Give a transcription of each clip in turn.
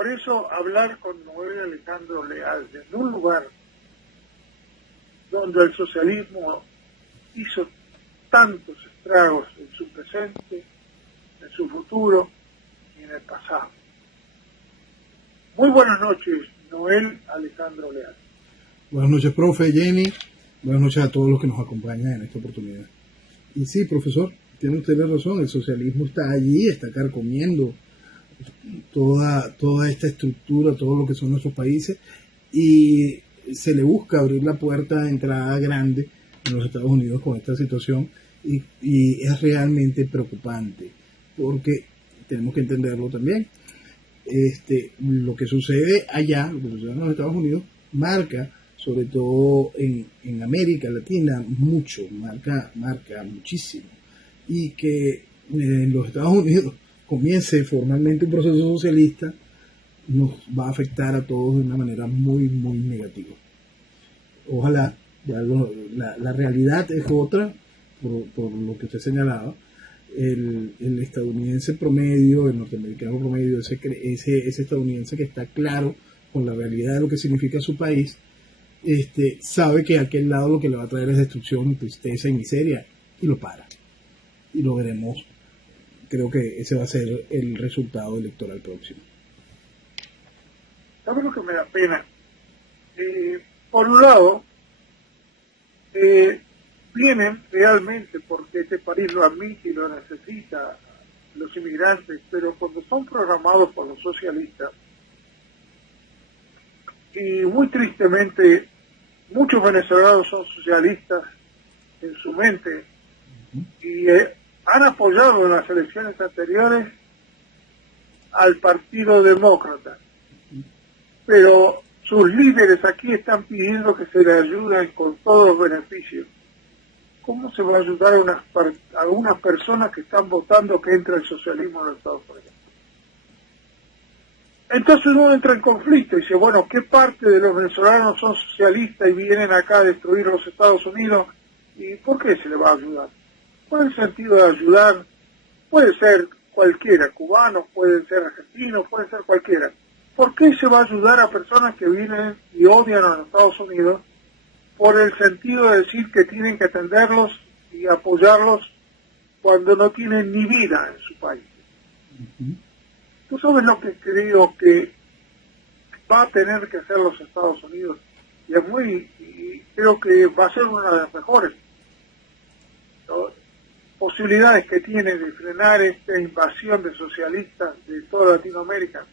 Por eso hablar con Noel Alejandro Leal en un lugar donde el socialismo hizo tantos estragos en su presente, en su futuro y en el pasado. Muy buenas noches, Noel Alejandro Leal. Buenas noches, profe, Jenny. Buenas noches a todos los que nos acompañan en esta oportunidad. Y sí, profesor, tiene usted la razón, el socialismo está allí, está carcomiendo toda esta estructura, todo lo que son nuestros países, y se le busca abrir la puerta de entrada grande en los Estados Unidos con esta situación, y es realmente preocupante, porque tenemos que entenderlo también. Lo que sucede allá, lo que sucede en los Estados Unidos, marca, sobre todo en América Latina, marca muchísimo. Y que en los Estados Unidos comience formalmente un proceso socialista nos va a afectar a todos de una manera muy, muy negativa. Ojalá, la realidad es otra, por lo que usted señalaba. El estadounidense promedio, el norteamericano promedio, ese estadounidense que está claro con la realidad de lo que significa su país, sabe que a aquel lado lo que le va a traer es destrucción, tristeza y miseria, y lo para. Y lo veremos. Creo que ese va a ser el resultado electoral próximo. ¿Sabes lo que me da pena? Por un lado, vienen realmente porque este país lo admite y lo necesita, los inmigrantes, pero cuando son programados por los socialistas, y muy tristemente muchos venezolanos son socialistas en su mente y han apoyado en las elecciones anteriores al Partido Demócrata, pero sus líderes aquí están pidiendo que se les ayuden con todos los beneficios. ¿Cómo se va a ayudar a unas personas que están votando que entre el socialismo en los Estados Unidos? Entonces uno entra en conflicto y dice, bueno, ¿qué parte de los venezolanos son socialistas y vienen acá a destruir los Estados Unidos? ¿Y por qué se les va a ayudar? ¿Cuál es el sentido de ayudar? Puede ser cualquiera, cubanos, pueden ser argentinos, puede ser cualquiera. ¿Por qué se va a ayudar a personas que vienen y odian a los Estados Unidos por el sentido de decir que tienen que atenderlos y apoyarlos cuando no tienen ni vida en su país? ¿Tú sabes lo que creo que va a tener que hacer los Estados Unidos? Y creo que va a ser una de las mejores posibilidades que tiene de frenar esta invasión de socialistas de toda Latinoamérica.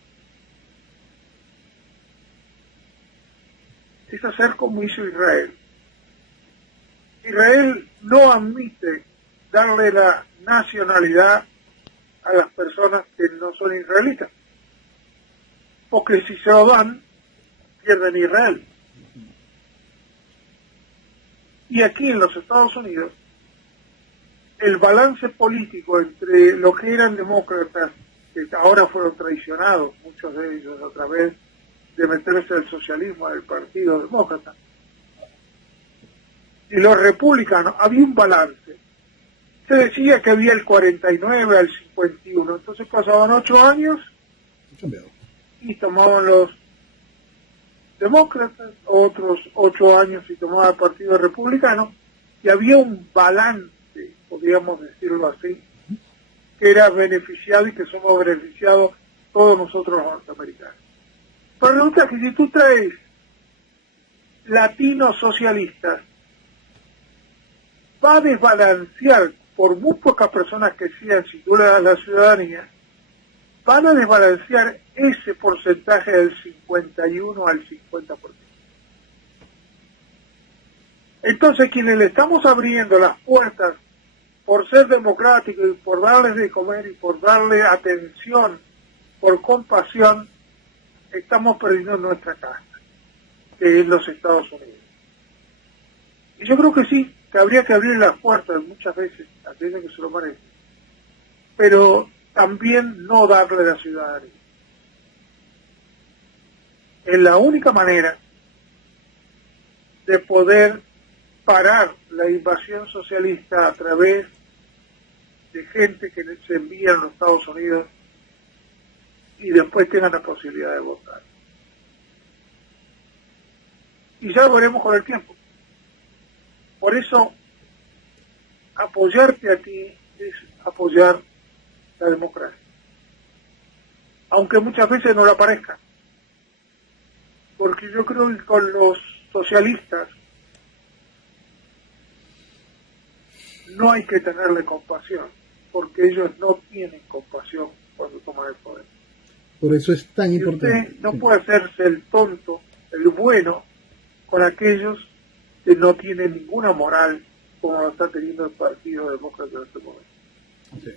Es hacer como hizo Israel. Israel no admite darle la nacionalidad a las personas que no son israelitas, porque si se lo dan, pierden Israel. Y aquí en los Estados Unidos, el balance político entre los que eran demócratas, que ahora fueron traicionados, muchos de ellos a través de meterse al socialismo del Partido Demócrata, y los republicanos, había un balance. Se decía que había el 49 al 51, entonces pasaban 8 años y tomaban los demócratas, otros 8 años y tomaba el Partido Republicano, y había un balance, podríamos decirlo así, que era beneficiado y que somos beneficiados todos nosotros los norteamericanos. Pero resulta que si tú traes latinos socialistas, va a desbalancear, por muy pocas personas que sean, si tú le das la ciudadanía, van a desbalancear ese porcentaje del 51 al 50%. Entonces, quienes le estamos abriendo las puertas por ser democráticos y por darles de comer y por darle atención, por compasión, estamos perdiendo nuestra casa, que es los Estados Unidos. Y yo creo que sí, que habría que abrir las puertas muchas veces, atienden que se lo merece, pero también no darle la ciudadanía. Es la única manera de poder parar la invasión socialista a través de gente que se envía a los Estados Unidos y después tengan la posibilidad de votar. Y ya lo veremos con el tiempo. Por eso, apoyarte a ti es apoyar la democracia. Aunque muchas veces no lo parezca. Porque yo creo que con los socialistas no hay que tenerle compasión, porque ellos no tienen compasión cuando toman el poder. Por eso es tan Y importante. usted no puede hacerse el tonto, el bueno, con aquellos que no tienen ninguna moral, como lo está teniendo el Partido Demócrata en este momento. Sí.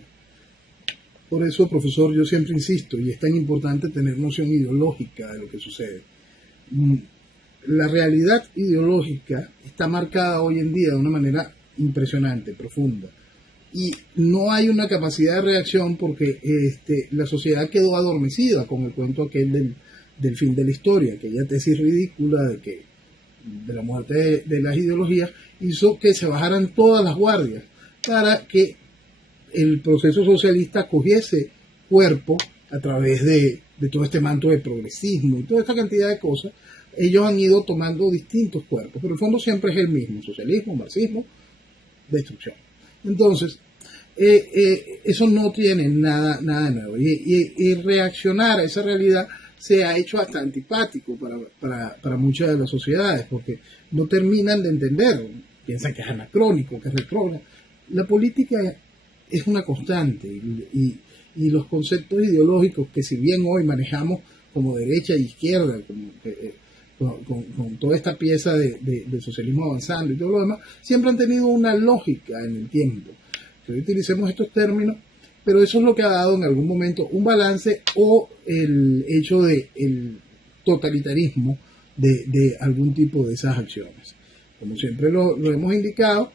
Por eso, profesor, yo siempre insisto, y es tan importante tener noción ideológica de lo que sucede. La realidad ideológica está marcada hoy en día de una manera impresionante, profunda. Y no hay una capacidad de reacción porque la sociedad quedó adormecida con el cuento aquel del fin de la historia, aquella tesis ridícula de la muerte de las ideologías, hizo que se bajaran todas las guardias para que el proceso socialista cogiese cuerpo a través de todo este manto de progresismo y toda esta cantidad de cosas. Ellos han ido tomando distintos cuerpos, pero el fondo siempre es el mismo: socialismo, marxismo, destrucción. Entonces, eso no tiene nada nuevo. Y reaccionar a esa realidad se ha hecho hasta antipático para muchas de las sociedades, porque no terminan de entender, piensan que es anacrónico, que es retrógrado. La política es una constante y los conceptos ideológicos que, si bien hoy manejamos como derecha e izquierda, con toda esta pieza de socialismo avanzando y todo lo demás, siempre han tenido una lógica en el tiempo. Que hoy utilicemos estos términos, pero eso es lo que ha dado en algún momento un balance o el hecho del totalitarismo de algún tipo de esas acciones. Como siempre lo hemos indicado,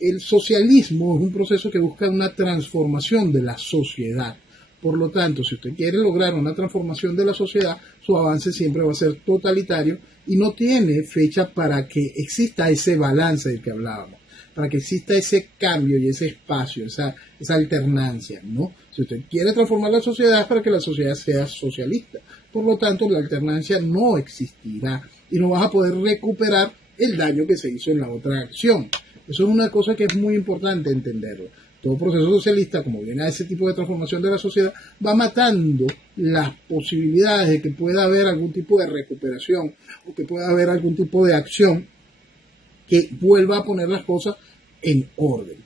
el socialismo es un proceso que busca una transformación de la sociedad. Por lo tanto, si usted quiere lograr una transformación de la sociedad, su avance siempre va a ser totalitario y no tiene fecha para que exista ese balance del que hablábamos, para que exista ese cambio y ese espacio, esa alternancia, ¿no? Si usted quiere transformar la sociedad, es para que la sociedad sea socialista. Por lo tanto, la alternancia no existirá y no vas a poder recuperar el daño que se hizo en la otra acción. Eso es una cosa que es muy importante entenderlo. Todo proceso socialista, como viene a ese tipo de transformación de la sociedad, va matando las posibilidades de que pueda haber algún tipo de recuperación o que pueda haber algún tipo de acción que vuelva a poner las cosas en orden.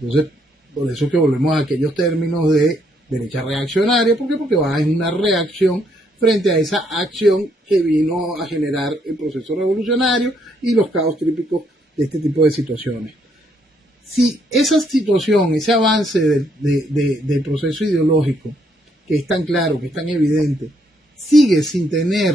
Entonces, por eso es que volvemos a aquellos términos de derecha reaccionaria. ¿Por qué? Porque va en una reacción frente a esa acción que vino a generar el proceso revolucionario y los caos típicos de este tipo de situaciones. Si esa situación, ese avance del proceso ideológico, que es tan claro, que es tan evidente, sigue sin tener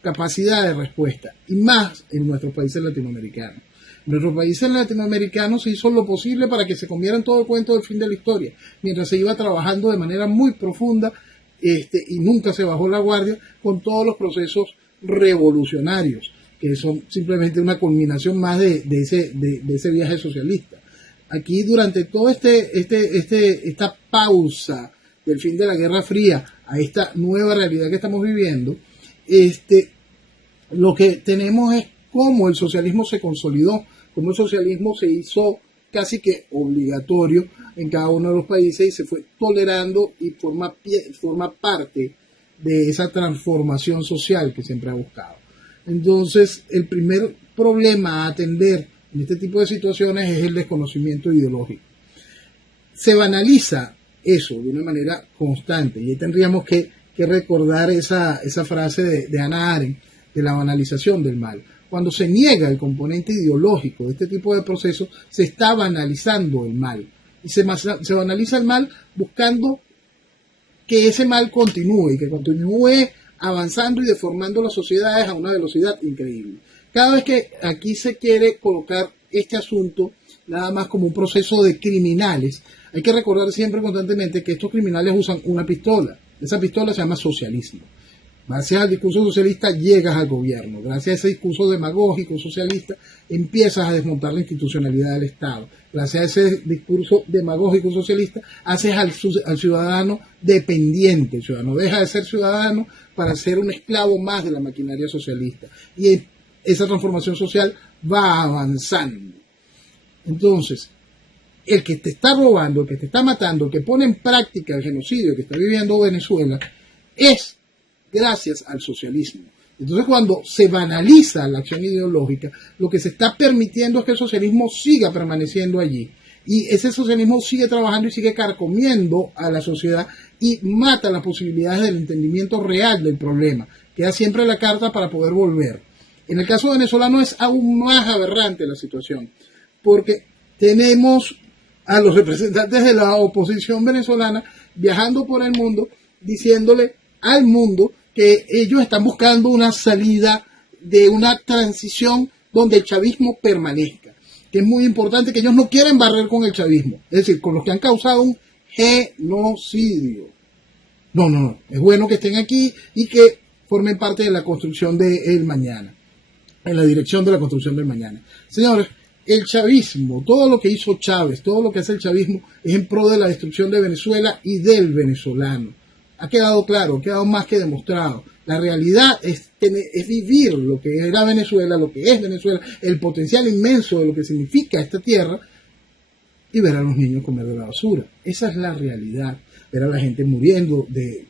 capacidad de respuesta, y más en nuestros países latinoamericanos. En nuestros países latinoamericanos se hizo lo posible para que se comieran todo el cuento del fin de la historia, mientras se iba trabajando de manera muy profunda y nunca se bajó la guardia con todos los procesos revolucionarios, que son simplemente una culminación más de ese viaje socialista. Aquí, durante todo esta pausa del fin de la Guerra Fría a esta nueva realidad que estamos viviendo, lo que tenemos es cómo el socialismo se consolidó, cómo el socialismo se hizo casi que obligatorio en cada uno de los países y se fue tolerando y forma parte de esa transformación social que siempre ha buscado. Entonces, el primer problema a atender en este tipo de situaciones es el desconocimiento ideológico. Se banaliza eso de una manera constante y ahí tendríamos que recordar esa frase de Hannah Arendt, de la banalización del mal. Cuando se niega el componente ideológico de este tipo de procesos, se está banalizando el mal. Y se banaliza el mal buscando que ese mal continúe y que continúe avanzando y deformando las sociedades a una velocidad increíble. Cada vez que aquí se quiere colocar este asunto nada más como un proceso de criminales, hay que recordar siempre constantemente que estos criminales usan una pistola. Esa pistola se llama socialismo. Gracias al discurso socialista llegas al gobierno. Gracias a ese discurso demagógico socialista empiezas a desmontar la institucionalidad del Estado. Gracias a ese discurso demagógico socialista haces al ciudadano dependiente. El ciudadano deja de ser ciudadano para ser un esclavo más de la maquinaria socialista. Y esa transformación social va avanzando. Entonces, el que te está robando, el que te está matando, el que pone en práctica el genocidio que está viviendo Venezuela, es gracias al socialismo. Entonces, cuando se banaliza la acción ideológica, lo que se está permitiendo es que el socialismo siga permaneciendo allí. Y ese socialismo sigue trabajando y sigue carcomiendo a la sociedad y mata las posibilidades del entendimiento real del problema. Queda siempre la carta para poder volver. En el caso venezolano es aún más aberrante la situación, porque tenemos a los representantes de la oposición venezolana viajando por el mundo diciéndole al mundo que ellos están buscando una salida de una transición donde el chavismo permanezca, que es muy importante, que ellos no quieren barrer con el chavismo, es decir, con los que han causado un genocidio. No, es bueno que estén aquí y que formen parte de la construcción del mañana, en la dirección de la construcción del mañana. Señores, el chavismo, todo lo que hizo Chávez, todo lo que hace el chavismo es en pro de la destrucción de Venezuela y del venezolano. Ha quedado claro, ha quedado más que demostrado. La realidad es vivir lo que era Venezuela, lo que es Venezuela, el potencial inmenso de lo que significa esta tierra, y ver a los niños comer de la basura. Esa es la realidad. Ver a la gente muriendo de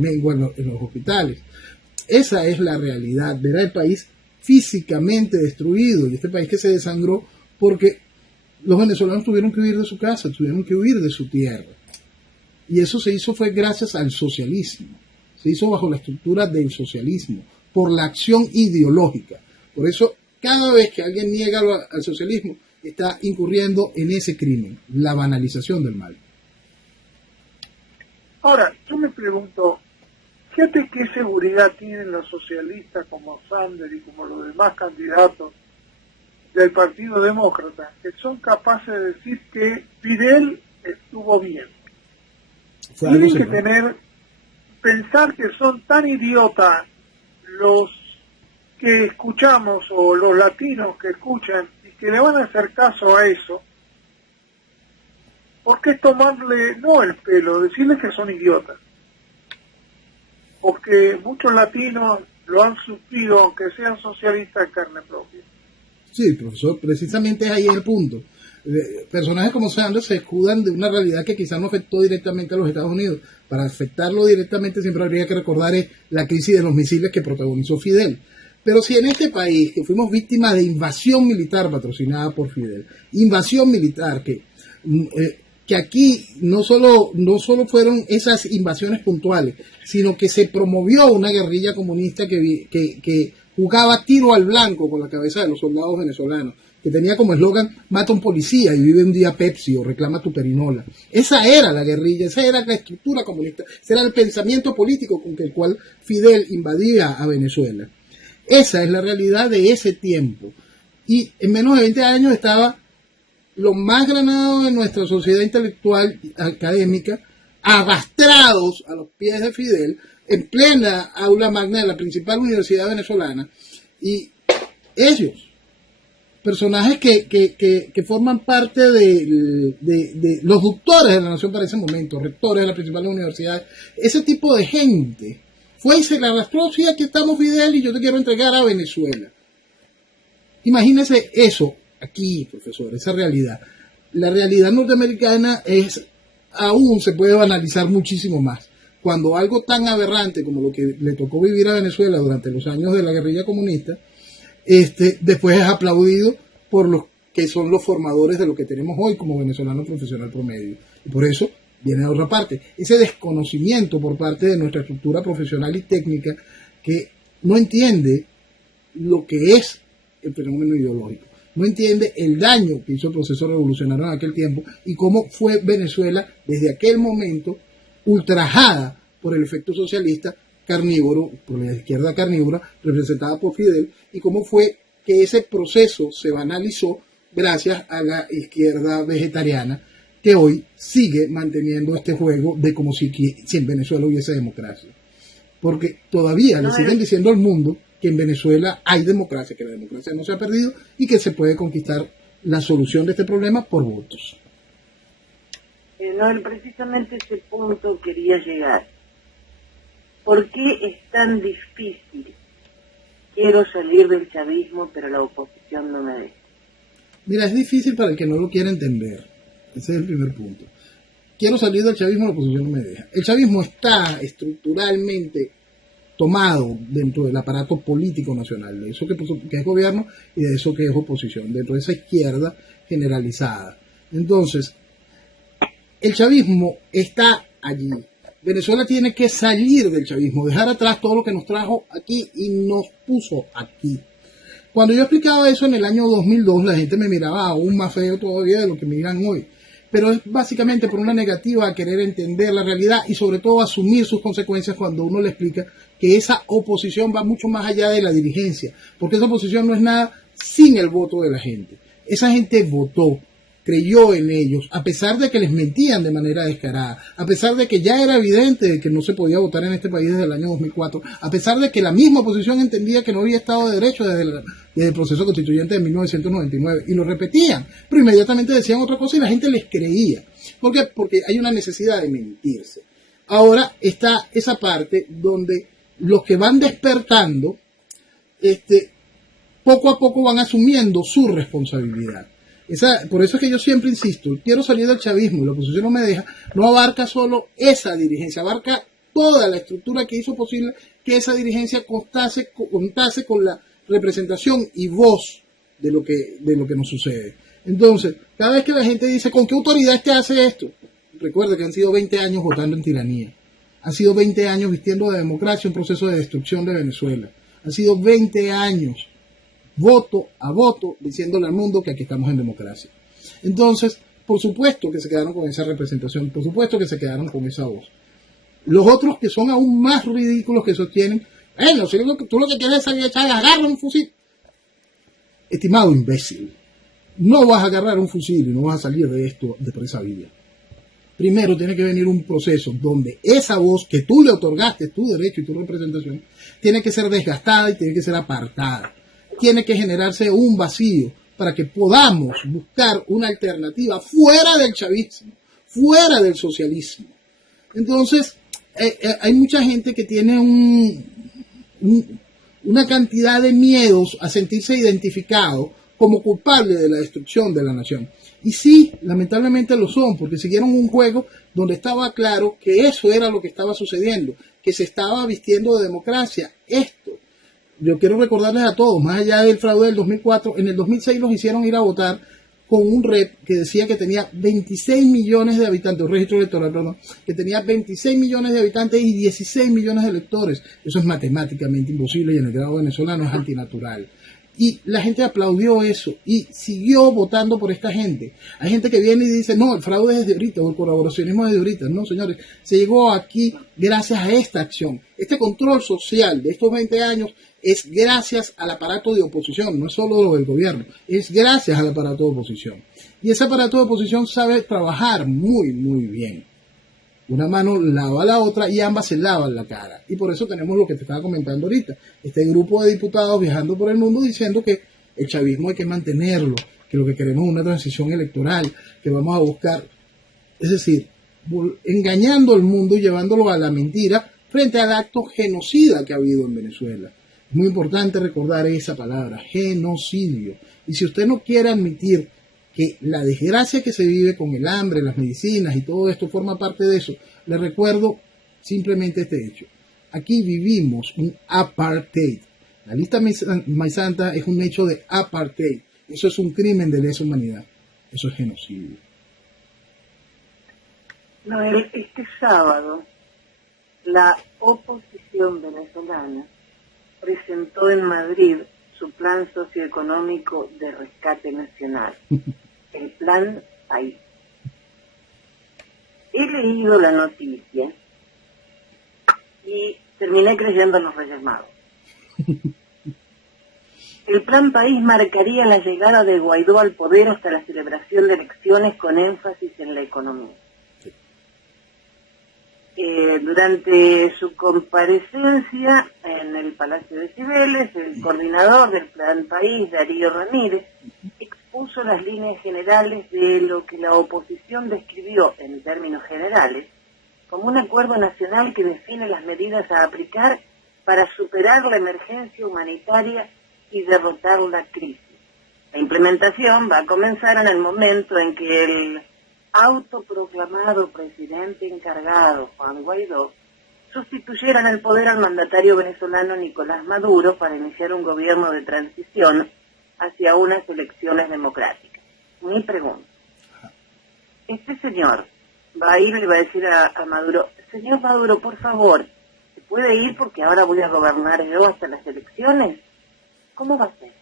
mengua en los hospitales. Esa es la realidad. Ver al país físicamente destruido, y este país que se desangró porque los venezolanos tuvieron que huir de su casa, tuvieron que huir de su tierra. Y eso se hizo fue gracias al socialismo. Se hizo bajo la estructura del socialismo, por la acción ideológica. Por eso, cada vez que alguien niega al socialismo, está incurriendo en ese crimen, la banalización del mal. Ahora, yo me pregunto, fíjate qué seguridad tienen los socialistas como Sander y como los demás candidatos del Partido Demócrata, que son capaces de decir que Fidel estuvo bien. Tienen que pensar que son tan idiotas los que escuchamos o los latinos que escuchan y que le van a hacer caso a eso, porque es tomarle no el pelo, decirles que son idiotas, porque muchos latinos lo han sufrido aunque sean socialistas en carne propia. Sí, profesor, precisamente ahí es el punto. Personajes como Sanders se escudan de una realidad que quizás no afectó directamente a los Estados Unidos. Para afectarlo directamente siempre habría que recordar la crisis de los misiles que protagonizó Fidel. Pero si en este país, que fuimos víctimas de invasión militar patrocinada por Fidel, invasión militar que aquí no solo fueron esas invasiones puntuales, sino que se promovió una guerrilla comunista que jugaba tiro al blanco con la cabeza de los soldados venezolanos, que tenía como eslogan, mata a un policía y vive un día Pepsi o reclama tu perinola. Esa era la guerrilla, esa era la estructura comunista, ese era el pensamiento político con el cual Fidel invadía a Venezuela. Esa es la realidad de ese tiempo. Y en menos de 20 años estaba los más granados de nuestra sociedad intelectual académica, arrastrados a los pies de Fidel, en plena aula magna de la principal universidad venezolana, y ellos, personajes que forman parte de los doctores de la nación para ese momento, rectores de las principales universidades, ese tipo de gente, fue y se le arrastró, sí, aquí estamos Fidel y yo te quiero entregar a Venezuela. Imagínense eso, aquí, profesor, esa realidad. La realidad norteamericana aún se puede banalizar muchísimo más. Cuando algo tan aberrante como lo que le tocó vivir a Venezuela durante los años de la guerrilla comunista, después es aplaudido por los que son los formadores de lo que tenemos hoy como venezolano profesional promedio. Y por eso viene a otra parte, ese desconocimiento por parte de nuestra estructura profesional y técnica que no entiende lo que es el fenómeno ideológico, no entiende el daño que hizo el proceso revolucionario en aquel tiempo y cómo fue Venezuela desde aquel momento ultrajada por el efecto socialista carnívoro, por la izquierda carnívora representada por Fidel, y cómo fue que ese proceso se banalizó gracias a la izquierda vegetariana que hoy sigue manteniendo este juego de como si en Venezuela hubiese democracia. porque todavía le No, siguen diciendo al mundo que en Venezuela hay democracia, que la democracia no se ha perdido y que se puede conquistar la solución de este problema por votos. No, precisamente ese punto quería llegar. ¿Por qué es tan difícil? Quiero salir del chavismo, pero la oposición no me deja. Mira, es difícil para el que no lo quiere entender. Ese es el primer punto. Quiero salir del chavismo, la oposición no me deja. El chavismo está estructuralmente tomado dentro del aparato político nacional, de eso que es gobierno y de eso que es oposición, dentro de esa izquierda generalizada. Entonces, el chavismo está allí. Venezuela tiene que salir del chavismo, dejar atrás todo lo que nos trajo aquí y nos puso aquí. Cuando yo explicaba eso en el año 2002, la gente me miraba aún más feo todavía de lo que me miran hoy. Pero es básicamente por una negativa a querer entender la realidad y sobre todo asumir sus consecuencias cuando uno le explica que esa oposición va mucho más allá de la dirigencia. Porque esa oposición no es nada sin el voto de la gente. Esa gente votó, creyó en ellos, a pesar de que les mentían de manera descarada, a pesar de que ya era evidente que no se podía votar en este país desde el año 2004, a pesar de que la misma oposición entendía que no había Estado de Derecho desde el proceso constituyente de 1999, y lo repetían, pero inmediatamente decían otra cosa y la gente les creía. ¿Por qué? Porque hay una necesidad de mentirse. Ahora está esa parte donde los que van despertando, poco a poco van asumiendo su responsabilidad. Por eso es que yo siempre insisto, quiero salir del chavismo y la oposición no me deja, no abarca solo esa dirigencia, abarca toda la estructura que hizo posible que esa dirigencia contase con la representación y voz de lo que nos sucede. Entonces, cada vez que la gente dice, ¿con qué autoridad este hace esto? Recuerda que han sido 20 años votando en tiranía, han sido 20 años vistiendo de democracia un proceso de destrucción de Venezuela, han sido 20 años voto a voto, diciéndole al mundo que aquí estamos en democracia. Entonces, por supuesto que se quedaron con esa representación, por supuesto que se quedaron con esa voz. Los otros que son aún más ridículos que sostienen, bueno, si tú lo que quieres es salir a echar, agarra un fusil. Estimado imbécil, no vas a agarrar un fusil y no vas a salir de esto de presa vivia. Primero tiene que venir un proceso donde esa voz que tú le otorgaste, tu derecho y tu representación, tiene que ser desgastada y tiene que ser apartada. Tiene que generarse un vacío para que podamos buscar una alternativa fuera del chavismo, fuera del socialismo. Entonces, hay mucha gente que tiene una cantidad de miedos a sentirse identificado como culpable de la destrucción de la nación. Y sí, lamentablemente lo son, porque siguieron un juego donde estaba claro que eso era lo que estaba sucediendo, que se estaba vistiendo de democracia. Yo quiero recordarles a todos, más allá del fraude del 2004, en el 2006 los hicieron ir a votar con un rep que decía que tenía 26 millones de habitantes, un registro electoral, perdón, que tenía 26 millones de habitantes y 16 millones de electores. Eso es matemáticamente imposible y en el grado venezolano es antinatural. Y la gente aplaudió eso y siguió votando por esta gente. Hay gente que viene y dice, no, el fraude es de ahorita o el colaboracionismo es de ahorita. No, señores, se llegó aquí gracias a esta acción. Este control social de estos 20 años es gracias al aparato de oposición, no es solo lo del gobierno, es gracias al aparato de oposición. Y ese aparato de oposición sabe trabajar muy, muy bien. Una mano lava la otra y ambas se lavan la cara. Y por eso tenemos lo que te estaba comentando ahorita. Este grupo de diputados viajando por el mundo diciendo que el chavismo hay que mantenerlo, que lo que queremos es una transición electoral, que vamos a buscar, es decir, engañando al mundo y llevándolo a la mentira frente al acto genocida que ha habido en Venezuela. Es muy importante recordar esa palabra, genocidio. Y si usted no quiere admitir que la desgracia que se vive con el hambre, las medicinas y todo esto forma parte de eso, le recuerdo simplemente este hecho. Aquí vivimos un apartheid. La lista Maizanta es un hecho de apartheid. Eso es un crimen de lesa humanidad. Eso es genocidio. No, este sábado la oposición venezolana presentó en Madrid su plan socioeconómico de rescate nacional, el Plan País. He leído la noticia y terminé creyendo en los Reyes Magos. El Plan País marcaría la llegada de Guaidó al poder hasta la celebración de elecciones con énfasis en la economía. Durante su comparecencia en el Palacio de Cibeles, el coordinador del Plan País, Darío Ramírez, expuso las líneas generales de lo que la oposición describió en términos generales como un acuerdo nacional que define las medidas a aplicar para superar la emergencia humanitaria y derrotar la crisis. La implementación va a comenzar en el momento en que el autoproclamado presidente encargado, Juan Guaidó, sustituyera en el poder al mandatario venezolano Nicolás Maduro para iniciar un gobierno de transición hacia unas elecciones democráticas. Mi pregunta, este señor va a ir y le va a decir a Maduro, señor Maduro, por favor, ¿se puede ir porque ahora voy a gobernar yo hasta las elecciones? ¿Cómo va a ser?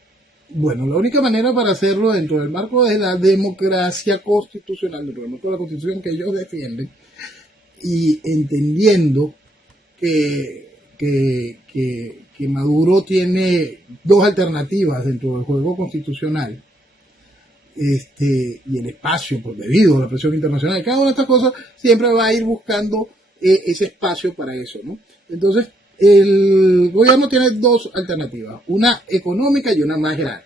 Bueno, la única manera para hacerlo dentro del marco de la democracia constitucional, dentro del marco de la constitución que ellos defienden, y entendiendo que Maduro tiene dos alternativas dentro del juego constitucional, y el espacio, pues debido a la presión internacional, cada una de estas cosas siempre va a ir buscando ese espacio para eso, ¿no? Entonces, el gobierno tiene dos alternativas, una económica y una más grande.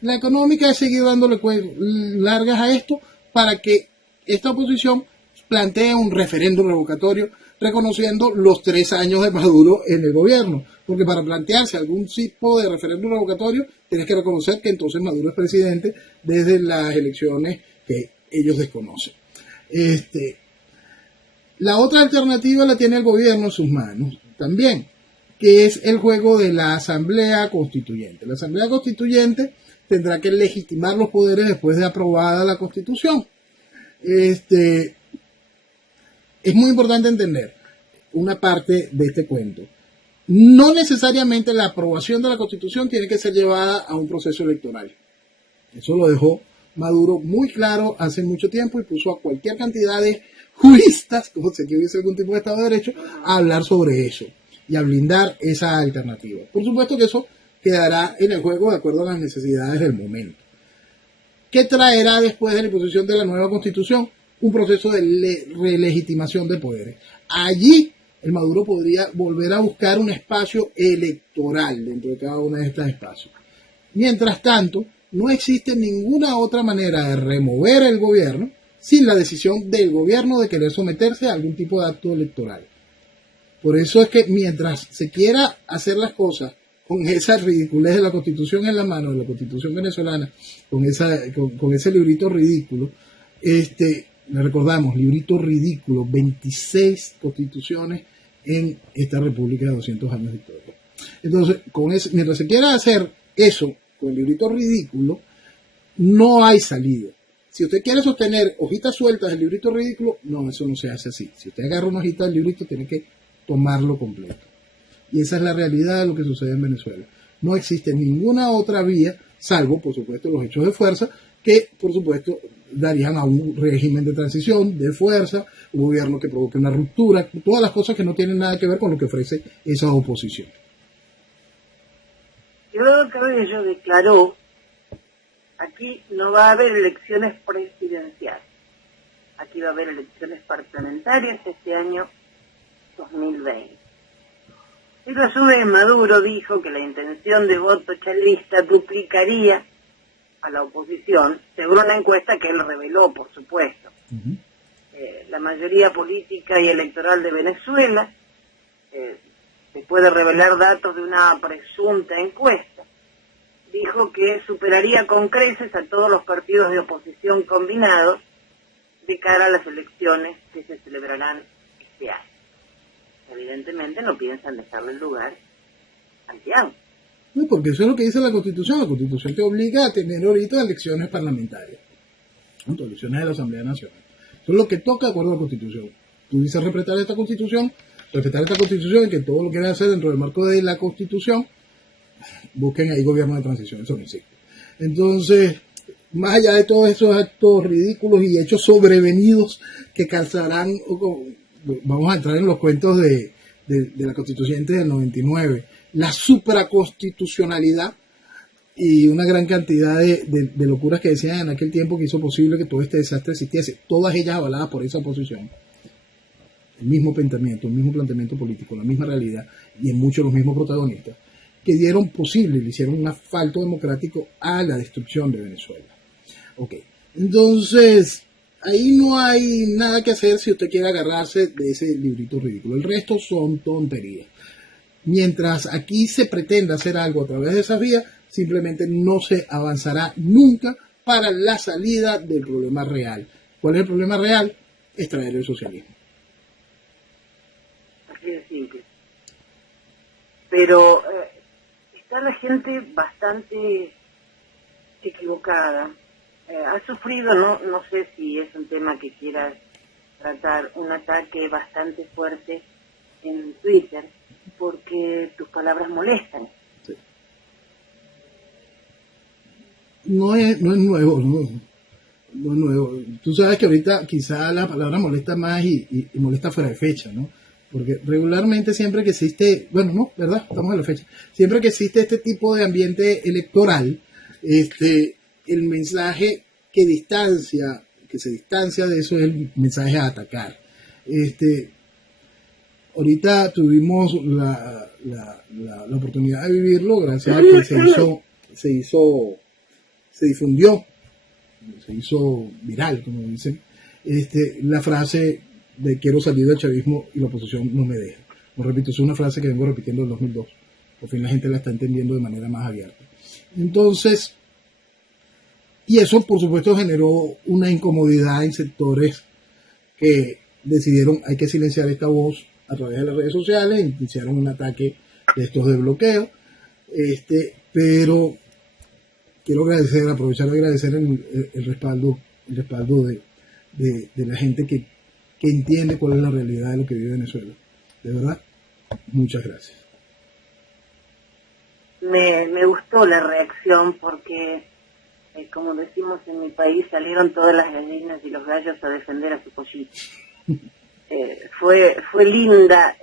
La económica es seguir dándole largas a esto para que esta oposición plantee un referéndum revocatorio reconociendo los 3 años de Maduro en el gobierno, porque para plantearse algún tipo de referéndum revocatorio tienes que reconocer que entonces Maduro es presidente desde las elecciones que ellos desconocen. La otra alternativa la tiene el gobierno en sus manos también, que es el juego de la Asamblea Constituyente. La Asamblea Constituyente tendrá que legitimar los poderes después de aprobada la Constitución. Es muy importante entender una parte de este cuento. No necesariamente la aprobación de la Constitución tiene que ser llevada a un proceso electoral. Eso lo dejó Maduro muy claro hace mucho tiempo y puso a cualquier cantidad de juristas, como si aquí hubiese algún tipo de Estado de Derecho, a hablar sobre eso y a blindar esa alternativa. Por supuesto que eso quedará en el juego de acuerdo a las necesidades del momento. ¿Qué traerá después de la imposición de la nueva Constitución? Un proceso de relegitimación de poderes. Allí el Maduro podría volver a buscar un espacio electoral dentro de cada uno de estos espacios. Mientras tanto, no existe ninguna otra manera de remover el gobierno sin la decisión del gobierno de querer someterse a algún tipo de acto electoral. Por eso es que mientras se quiera hacer las cosas con esa ridiculez de la Constitución en la mano, de la Constitución venezolana, con ese librito ridículo, le recordamos, librito ridículo, 26 constituciones en esta república de 200 años de historia. Entonces, mientras se quiera hacer eso con el librito ridículo, no hay salida. Si usted quiere sostener hojitas sueltas del librito ridículo, no, eso no se hace así. Si usted agarra una hojita del librito, tiene que tomarlo completo. Y esa es la realidad de lo que sucede en Venezuela. No existe ninguna otra vía, salvo, por supuesto, los hechos de fuerza, que, por supuesto, darían a un régimen de transición, de fuerza, un gobierno que provoque una ruptura, todas las cosas que no tienen nada que ver con lo que ofrece esa oposición. Diosdado Cabello declaró: aquí no va a haber elecciones presidenciales, aquí va a haber elecciones parlamentarias este año 2020. Y a su vez Maduro dijo que la intención de voto chavista duplicaría a la oposición, según una encuesta que él reveló, por supuesto. La mayoría política y electoral de Venezuela, después de revelar datos de una presunta encuesta, dijo que superaría con creces a todos los partidos de oposición combinados de cara a las elecciones que se celebrarán este año. Evidentemente no piensan dejarle el lugar al Yang. No, porque eso es lo que dice la Constitución. La Constitución te obliga a tener ahorita elecciones parlamentarias, elecciones de la Asamblea Nacional. Eso es lo que toca de acuerdo a la Constitución. Tú dices respetar esta Constitución y que todo lo que quieran hacer dentro del marco de la Constitución, busquen ahí gobierno de transición. Eso no existe. Entonces, más allá de todos esos actos ridículos y hechos sobrevenidos que calzarán, vamos a entrar en los cuentos de la Constituyente del 99, la supraconstitucionalidad y una gran cantidad de locuras que decían en aquel tiempo que hizo posible que todo este desastre existiese, todas ellas avaladas por esa oposición. el mismo planteamiento político, la misma realidad y en muchos los mismos protagonistas, que dieron posible, le hicieron un asfalto democrático a la destrucción de Venezuela. Ok, entonces ahí no hay nada que hacer si usted quiere agarrarse de ese librito ridículo. El resto son tonterías. Mientras aquí se pretenda hacer algo a través de esas vías, simplemente no se avanzará nunca para la salida del problema real. ¿Cuál es el problema real? Extraer el socialismo. Así de simple. Pero está la gente bastante equivocada. Ha sufrido, no sé si es un tema que quieras tratar, un ataque bastante fuerte en Twitter, porque tus palabras molestan. Sí. No es nuevo, no es nuevo. Tú sabes que ahorita quizá la palabra molesta más y molesta fuera de fecha, ¿no? Porque regularmente siempre que existe, bueno, no, ¿verdad? Estamos en la fecha. Siempre que existe este tipo de ambiente electoral, el mensaje que se distancia de eso es el mensaje a atacar. Ahorita tuvimos la oportunidad de vivirlo gracias a que se difundió, se hizo viral, como dicen, la frase de quiero salir del chavismo y la oposición no me deja. Lo repito, es una frase que vengo repitiendo en 2002. Por fin la gente la está entendiendo de manera más abierta. Entonces, y eso por supuesto generó una incomodidad en sectores que decidieron hay que silenciar esta voz a través de las redes sociales, iniciaron un ataque de estos de bloqueo, pero quiero aprovechar de agradecer el respaldo de la gente que entiende cuál es la realidad de lo que vive Venezuela. De verdad, muchas gracias. Me gustó la reacción porque, como decimos en mi país, salieron todas las gallinas y los gallos a defender a su pollito. Fue linda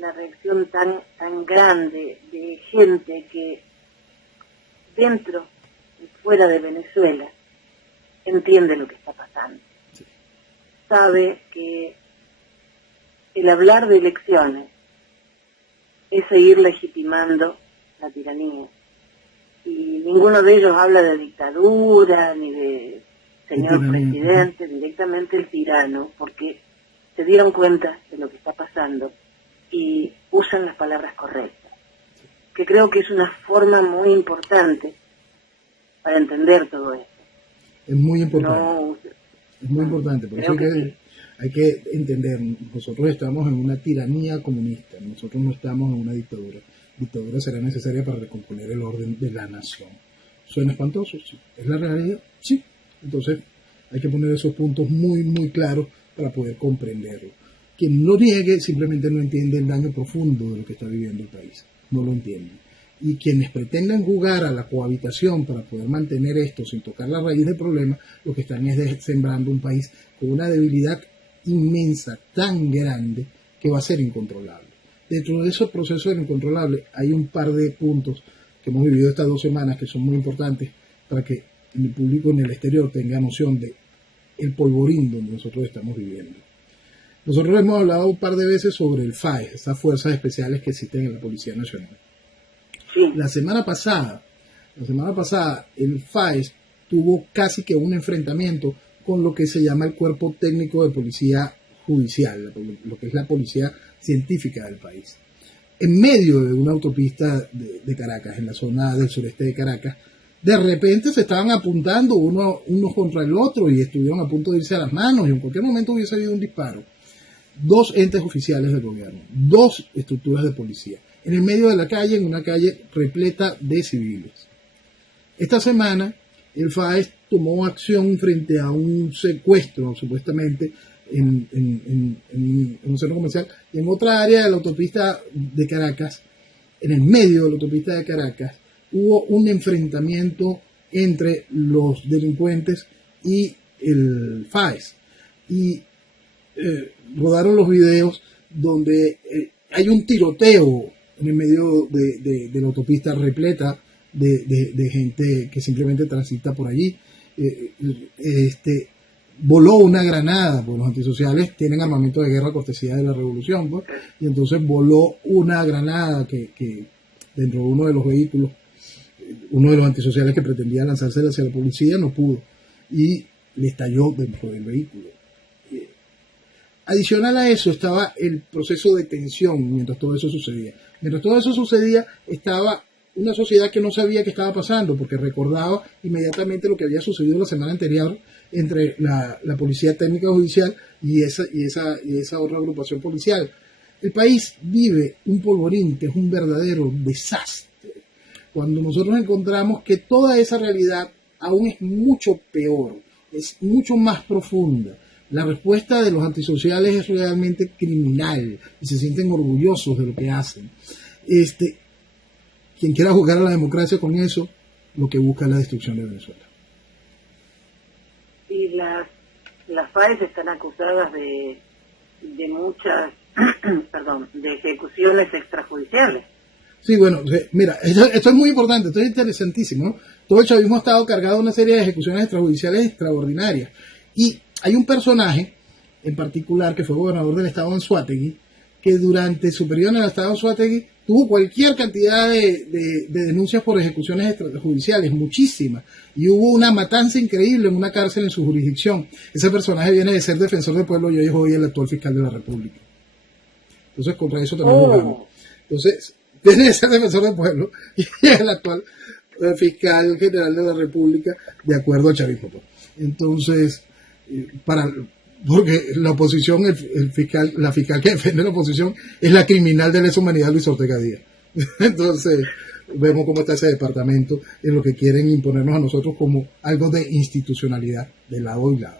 la reacción tan grande de gente que dentro y fuera de Venezuela entiende lo que está pasando. Sí. Sabe que el hablar de elecciones es seguir legitimando la tiranía. Y ninguno de ellos habla de dictadura ni de señor presidente, directamente el tirano, porque se dieron cuenta de lo que está pasando y usan las palabras correctas, que creo que es una forma muy importante para entender todo esto. Es muy importante. Es muy importante, por eso hay que entender, nosotros estamos en una tiranía comunista, nosotros no estamos en una dictadura. Dictadura será necesaria para recomponer el orden de la nación. ¿Suena espantoso? Sí. ¿Es la realidad? Sí. Entonces hay que poner esos puntos muy, muy claros para poder comprenderlo. Quien lo niegue simplemente no entiende el daño profundo de lo que está viviendo el país. No lo entiende. Y quienes pretendan jugar a la cohabitación para poder mantener esto sin tocar la raíz del problema, lo que están es sembrando un país con una debilidad inmensa, tan grande, que va a ser incontrolable. Dentro de esos procesos de lo incontrolable hay un par de puntos que hemos vivido estas 2 semanas que son muy importantes para que el público en el exterior tenga noción de el polvorín donde nosotros estamos viviendo. Nosotros hemos hablado un par de veces sobre el FAES, esas fuerzas especiales que existen en la Policía Nacional. Sí. La semana pasada, el FAES tuvo casi que un enfrentamiento con lo que se llama el Cuerpo Técnico de Policía Judicial, lo que es la policía científica del país. En medio de una autopista de Caracas, en la zona del sureste de Caracas, de repente se estaban apuntando unos contra el otro y estuvieron a punto de irse a las manos y en cualquier momento hubiese habido un disparo. 2 entes oficiales del gobierno, 2 estructuras de policía, en el medio de la calle, en una calle repleta de civiles. Esta semana el FAES tomó acción frente a un secuestro, supuestamente, en un centro comercial y en otra área de la autopista de Caracas, en el medio de la autopista de Caracas, hubo un enfrentamiento entre los delincuentes y el FAES. Y rodaron los videos donde hay un tiroteo en el medio de la autopista repleta de gente que simplemente transita por allí. voló una granada, porque los antisociales tienen armamento de guerra cortesía de la revolución, pues, y entonces voló una granada que dentro de uno de los vehículos, uno de los antisociales que pretendía lanzarse hacia la policía no pudo, y le estalló dentro del vehículo. Adicional a eso estaba el proceso de tensión mientras todo eso sucedía. Mientras todo eso sucedía estaba una sociedad que no sabía qué estaba pasando porque recordaba inmediatamente lo que había sucedido la semana anterior entre la Policía Técnica Judicial y esa otra agrupación policial. El país vive un polvorín que es un verdadero desastre. Cuando nosotros encontramos que toda esa realidad aún es mucho peor, es mucho más profunda. La respuesta de los antisociales es realmente criminal y se sienten orgullosos de lo que hacen. Quien quiera jugar a la democracia con eso, lo que busca es la destrucción de Venezuela. Y las FARC están acusadas de muchas, perdón, de ejecuciones extrajudiciales. Sí, bueno, mira, esto es muy importante, esto es interesantísimo, ¿no? Todo el chavismo ha estado cargado de una serie de ejecuciones extrajudiciales extraordinarias. Y hay un personaje en particular que fue gobernador del estado de Anzoátegui, que durante su periodo en el estado de Anzoátegui tuvo cualquier cantidad de denuncias por ejecuciones extrajudiciales, muchísimas, y hubo una matanza increíble en una cárcel en su jurisdicción. Ese personaje viene de ser defensor del pueblo y hoy es el actual fiscal de la República. Entonces, contra eso también jugamos. Entonces, viene de ser defensor del pueblo y es el actual fiscal general de la República, de acuerdo al chavismo. Entonces, porque la oposición, la fiscal que defiende la oposición es la criminal de lesa humanidad Luis Ortega Díaz. Entonces, vemos cómo está ese departamento en lo que quieren imponernos a nosotros como algo de institucionalidad de lado y lado.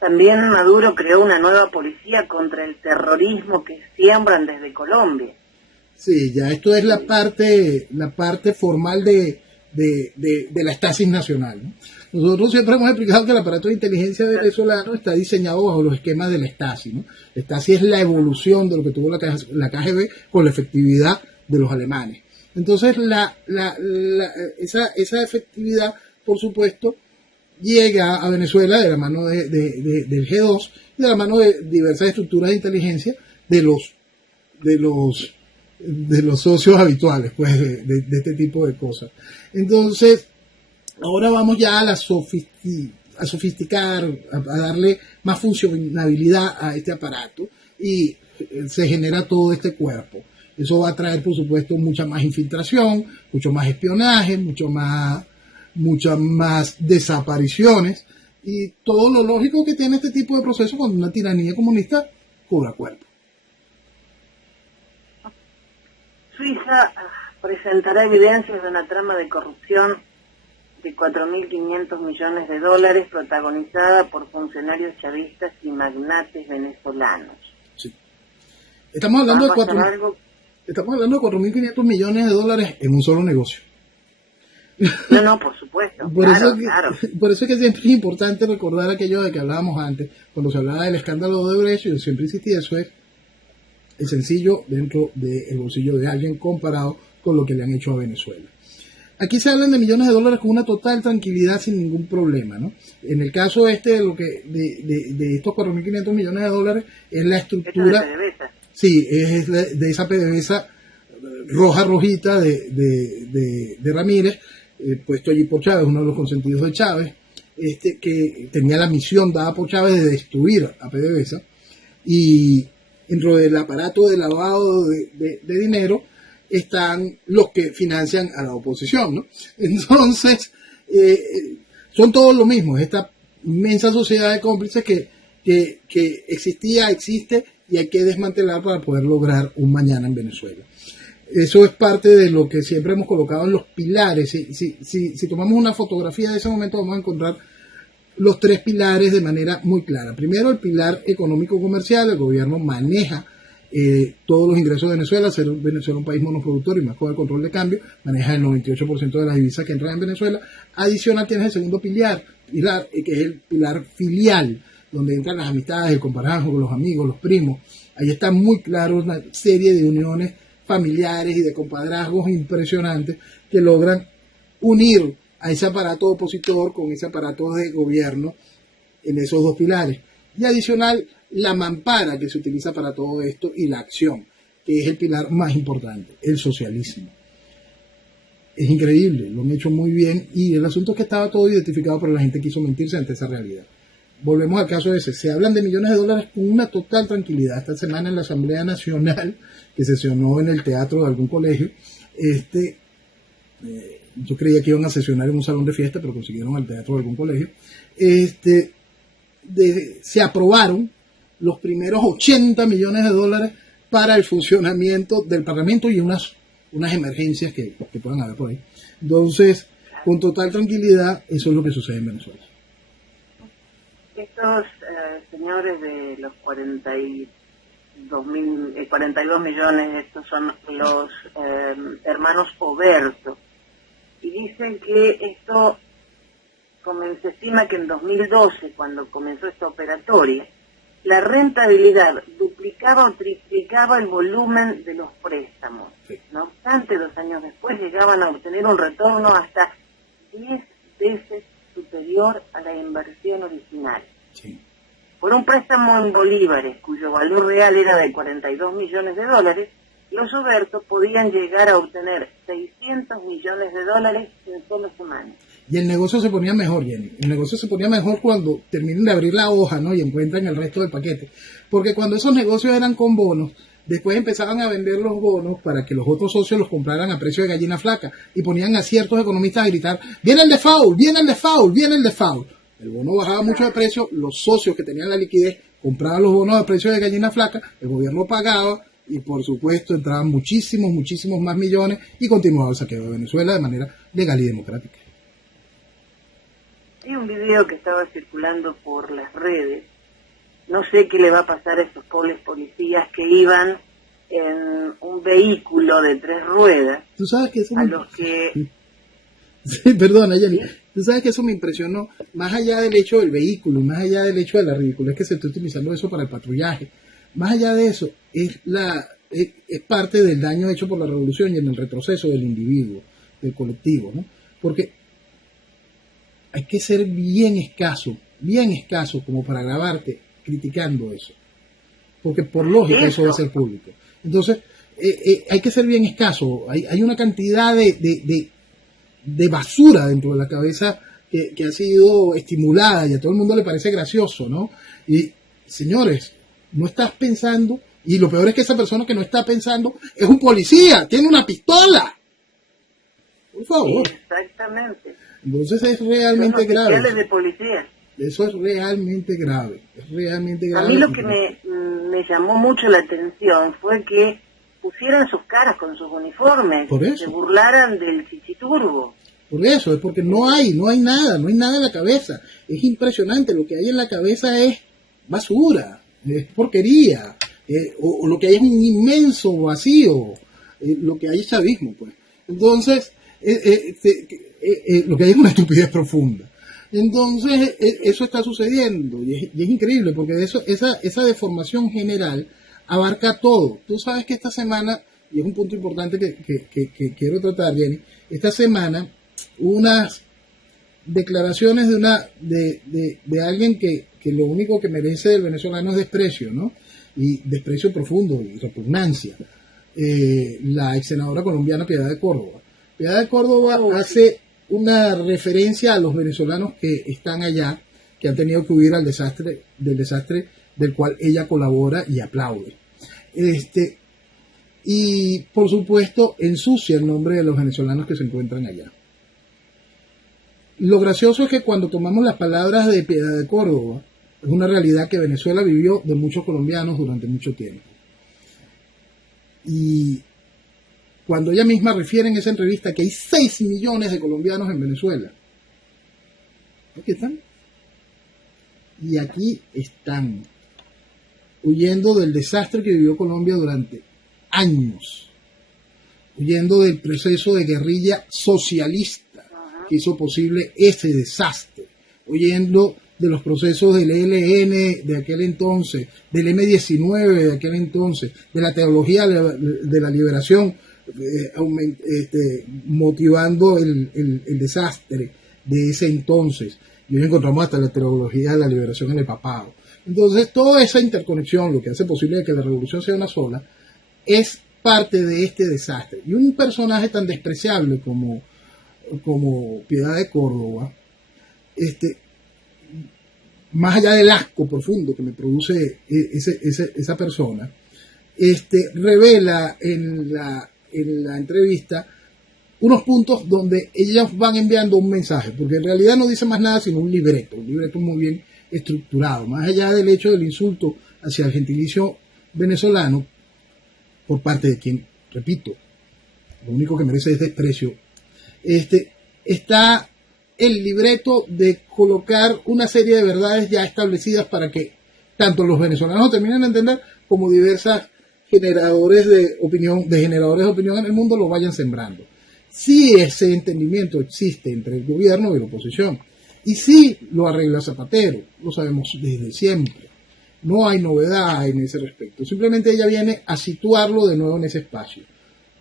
También Maduro creó una nueva policía contra el terrorismo que siembran desde Colombia. Sí, ya esto es la parte formal de la estasis nacional, ¿no? Nosotros siempre hemos explicado que el aparato de inteligencia venezolano está diseñado bajo los esquemas de la Stasi, ¿no? La Stasi es la evolución de lo que tuvo la KGB con la efectividad de los alemanes. Entonces, esa efectividad, por supuesto, llega a Venezuela de la mano del G2 y de la mano de diversas estructuras de inteligencia de los socios habituales, pues, de este tipo de cosas. Entonces, ahora vamos ya a sofisticar, a darle más funcionalidad a este aparato y se genera todo este cuerpo. Eso va a traer, por supuesto, mucha más infiltración, mucho más espionaje, muchas más desapariciones y todo lo lógico que tiene este tipo de proceso cuando una tiranía comunista cobra cuerpo. Suiza presentará evidencias de una trama de corrupción de 4.500 millones de dólares protagonizada por funcionarios chavistas y magnates venezolanos. Sí. Estamos hablando de 4.500 millones de dólares en un solo negocio. No, por supuesto. Por eso es que siempre es importante recordar aquello de que hablábamos antes, cuando se hablaba del escándalo de Odebrecht, yo siempre insistí, eso es el sencillo dentro del bolsillo de alguien comparado con lo que le han hecho a Venezuela. Aquí se hablan de millones de dólares con una total tranquilidad sin ningún problema, ¿no? En el caso de estos 4.500 millones de dólares es la estructura. ¿Es de PDVSA? Sí, es de esa PDVSA rojita de Ramírez, puesto allí por Chávez, uno de los consentidos de Chávez, que tenía la misión dada por Chávez de destruir a PDVSA, y dentro del aparato de lavado de dinero están los que financian a la oposición, ¿no? Entonces, son todos lo mismo, esta inmensa sociedad de cómplices que existía, existe y hay que desmantelar para poder lograr un mañana en Venezuela. Eso es parte de lo que siempre hemos colocado en los pilares. Si tomamos una fotografía de ese momento, vamos a encontrar los tres pilares de manera muy clara. Primero, el pilar económico-comercial. El gobierno maneja todos los ingresos de Venezuela, ser Venezuela un país monoproductor y más con el control de cambio, maneja el 98% de las divisas que entran en Venezuela. Adicional, tienes el segundo pilar, que es el pilar filial, donde entran las amistades, el compadrazgo con los amigos, los primos. Ahí está muy claro una serie de uniones familiares y de compadrazgos impresionantes que logran unir a ese aparato opositor con ese aparato de gobierno en esos dos pilares. Y adicional, la mampara que se utiliza para todo esto y la acción, que es el pilar más importante, el socialismo. Es increíble, lo han hecho muy bien y el asunto es que estaba todo identificado, pero la gente quiso mentirse ante esa realidad. Volvemos al caso ese, se hablan de millones de dólares con una total tranquilidad. Esta semana en la Asamblea Nacional, que sesionó en el teatro de algún colegio, yo creía que iban a sesionar en un salón de fiesta, pero consiguieron al teatro de algún colegio, se aprobaron los primeros 80 millones de dólares para el funcionamiento del Parlamento y unas emergencias que puedan haber por ahí. Entonces, con total tranquilidad, eso es lo que sucede en Venezuela. Estos señores de los 42 millones, estos son los hermanos Oberto, y dicen que esto se estima que en 2012, cuando comenzó esta operatoria, la rentabilidad duplicaba o triplicaba el volumen de los préstamos. Sí. No obstante, 2 años después llegaban a obtener un retorno hasta 10 veces superior a la inversión original. Sí. Por un préstamo en bolívares, cuyo valor real era de 42 millones de dólares, los Oberto podían llegar a obtener 600 millones de dólares en solo semanas. Y el negocio se ponía mejor, Jenny. El negocio se ponía mejor cuando terminan de abrir la hoja, ¿no? Y encuentran el resto del paquete. Porque cuando esos negocios eran con bonos, después empezaban a vender los bonos para que los otros socios los compraran a precio de gallina flaca. Y ponían a ciertos economistas a gritar, ¡viene el default! ¡Viene el default! ¡Viene el default! El bono bajaba mucho de precio, los socios que tenían la liquidez compraban los bonos a precio de gallina flaca, el gobierno pagaba y por supuesto entraban muchísimos más millones y continuaba el saqueo de Venezuela de manera legal y democrática. Hay un video que estaba circulando por las redes. No sé qué le va a pasar a estos pobres policías que iban en un vehículo de 3 ruedas. ¿Tú sabes que eso a los que... Sí, perdona, Jenny. ¿Sí? Tú sabes que eso me impresionó. Más allá del hecho del vehículo, más allá del hecho de la ridiculez que se está utilizando eso para el patrullaje, más allá de eso, es parte del daño hecho por la revolución y en el retroceso del individuo, del colectivo, ¿no? Porque hay que ser bien escaso como para grabarte criticando eso. Porque por lógica eso va a ser público. Entonces, hay que ser bien escaso. Hay una cantidad de basura dentro de la cabeza que ha sido estimulada y a todo el mundo le parece gracioso, ¿no? Y, señores, no estás pensando, y lo peor es que esa persona que no está pensando es un policía, tiene una pistola. Por favor. Sí, exactamente. Entonces es realmente grave. Oficiales de policía. Eso es realmente grave. Es realmente grave. A mí lo que me llamó mucho la atención fue que pusieran sus caras con sus uniformes, se burlaran del chichiturbo. Por eso, es porque no hay nada en la cabeza. Es impresionante, lo que hay en la cabeza es basura, es porquería, o lo que hay es un inmenso vacío, lo que hay es chavismo, pues. Entonces, lo que hay es una estupidez profunda. Entonces, eso está sucediendo y es increíble porque esa deformación general abarca todo. Tú sabes que esta semana, y es un punto importante que quiero tratar, Jenny, esta semana unas declaraciones de alguien que lo único que merece del venezolano es desprecio, ¿no? Y desprecio profundo y repugnancia. La ex senadora colombiana Piedad de Córdoba. Piedad de Córdoba hace una referencia a los venezolanos que están allá, que han tenido que huir del desastre del cual ella colabora y aplaude. Y por supuesto ensucia el nombre de los venezolanos que se encuentran allá. Lo gracioso es que cuando tomamos las palabras de Piedad de Córdoba, es una realidad que Venezuela vivió de muchos colombianos durante mucho tiempo. Y cuando ella misma refiere en esa entrevista que hay 6 millones de colombianos en Venezuela. Aquí están. Y aquí están, huyendo del desastre que vivió Colombia durante años, huyendo del proceso de guerrilla socialista que hizo posible ese desastre, huyendo de los procesos del ELN de aquel entonces, del M-19 de aquel entonces, de la teología de la liberación motivando el desastre de ese entonces. Y hoy encontramos hasta la teología de la liberación en el papado. Entonces, toda esa interconexión, lo que hace posible que la revolución sea una sola, es parte de este desastre. Y un personaje tan despreciable como Piedad de Córdoba, más allá del asco profundo que me produce esa persona, revela en la entrevista unos puntos donde ellas van enviando un mensaje, porque en realidad no dice más nada sino un libreto muy bien estructurado, más allá del hecho del insulto hacia el gentilicio venezolano por parte de quien, repito, lo único que merece es desprecio. Está el libreto de colocar una serie de verdades ya establecidas para que tanto los venezolanos terminen de entender como diversas generadores de opinión en el mundo lo vayan sembrando. Sí, ese entendimiento existe entre el gobierno y la oposición. Y sí lo arregla Zapatero, lo sabemos desde siempre. No hay novedad en ese respecto. Simplemente ella viene a situarlo de nuevo en ese espacio.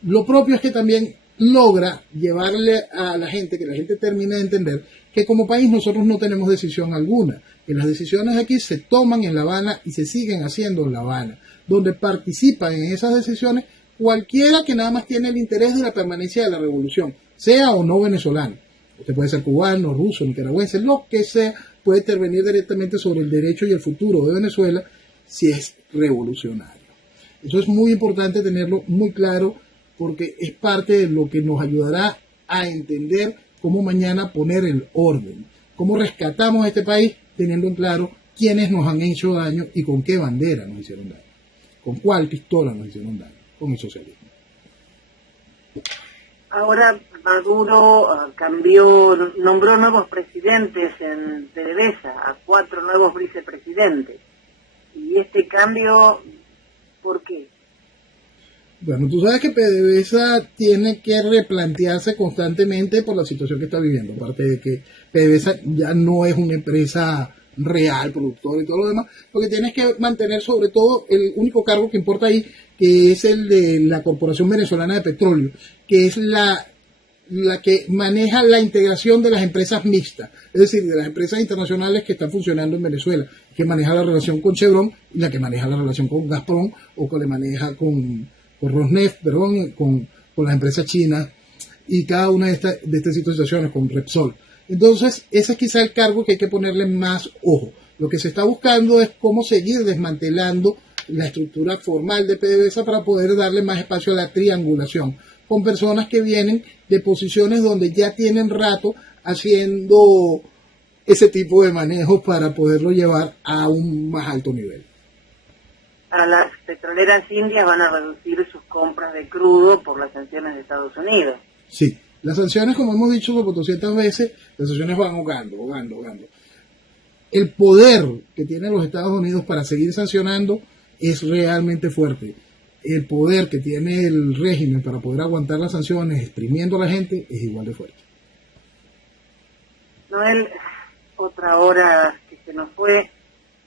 Lo propio es que también logra llevarle a la gente, que la gente termine de entender que como país nosotros no tenemos decisión alguna, que las decisiones aquí se toman en La Habana y se siguen haciendo en La Habana, donde participan en esas decisiones cualquiera que nada más tiene el interés de la permanencia de la revolución, sea o no venezolano. Usted puede ser cubano, ruso, nicaragüense, lo que sea, puede intervenir directamente sobre el derecho y el futuro de Venezuela si es revolucionario. Eso es muy importante tenerlo muy claro, porque es parte de lo que nos ayudará a entender cómo mañana poner el orden, cómo rescatamos a este país teniendo en claro quiénes nos han hecho daño y con qué bandera nos hicieron daño, con cuál pistola nos hicieron daño, con el socialismo. Ahora Maduro nombró nuevos presidentes en PDVSA, a 4 nuevos vicepresidentes. ¿Y este cambio por qué? Bueno, tú sabes que PDVSA tiene que replantearse constantemente por la situación que está viviendo, aparte de que PDVSA ya no es una empresa real, productora y todo lo demás, porque tienes que mantener sobre todo el único cargo que importa ahí, que es el de la Corporación Venezolana de Petróleo, que es la que maneja la integración de las empresas mixtas, es decir, de las empresas internacionales que están funcionando en Venezuela, que maneja la relación con Chevron y la que maneja la relación con Gazprom o que le maneja con Rosneft, con las empresas chinas y cada una de estas situaciones con Repsol. Entonces, ese es quizá el cargo que hay que ponerle más ojo. Lo que se está buscando es cómo seguir desmantelando la estructura formal de PDVSA para poder darle más espacio a la triangulación con personas que vienen de posiciones donde ya tienen rato haciendo ese tipo de manejo para poderlo llevar a un más alto nivel. Para las petroleras indias van a reducir sus compras de crudo por las sanciones de Estados Unidos. Sí, las sanciones, como hemos dicho sobre 200 veces, las sanciones van ahogando. El poder que tienen los Estados Unidos para seguir sancionando es realmente fuerte. El poder que tiene el régimen para poder aguantar las sanciones exprimiendo a la gente es igual de fuerte. Noel, otra hora que se nos fue.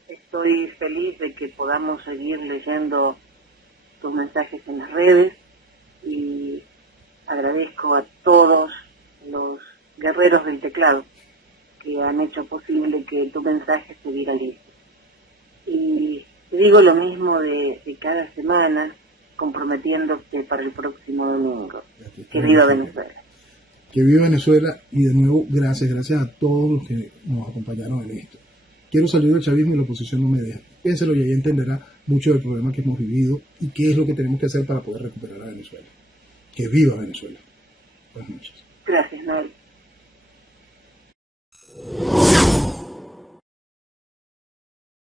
Estoy feliz de que podamos seguir leyendo tus mensajes en las redes y agradezco a todos los guerreros del teclado que han hecho posible que tu mensaje se viralice. Y te digo lo mismo de cada semana, comprometiéndote para el próximo domingo. Que viva Venezuela. Que viva Venezuela, y de nuevo gracias a todos los que nos acompañaron en esto. Quiero salir del chavismo y la oposición no me deja. Piénselo y ahí entenderá mucho del problema que hemos vivido y qué es lo que tenemos que hacer para poder recuperar a Venezuela. Que viva Venezuela. Buenas noches. Gracias, Noel.